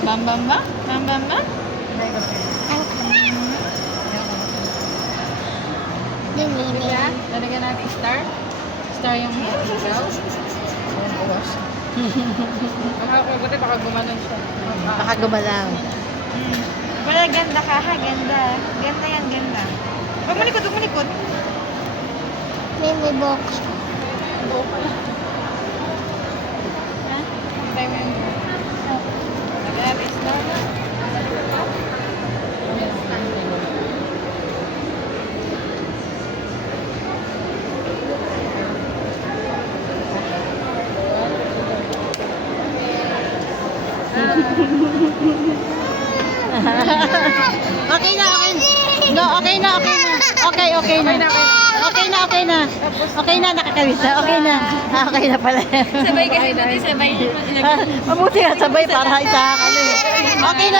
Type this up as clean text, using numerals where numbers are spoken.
Bam bam ba? Bam bam ba? Diba? Lalagyan natin star. Star yung ikaw. Ayan, uwas. Baka gumanon siya. Baka gumalaw. Wala, ganda ka ha, ganda. Ganda yan, ganda. Huwag malikot, huwag malikot. May box. Buo pala. Ha? Hintay mo yung buo. Lagyan natin star. Okay na, okay na. No, okay na, okay na. Okay, okay na. Okay na, okay na. Okay na, nakakawis na. Okay na. Okay na pala. Sabay kasi doon, sabay. Mabuti nga sabay para isa. Okay na.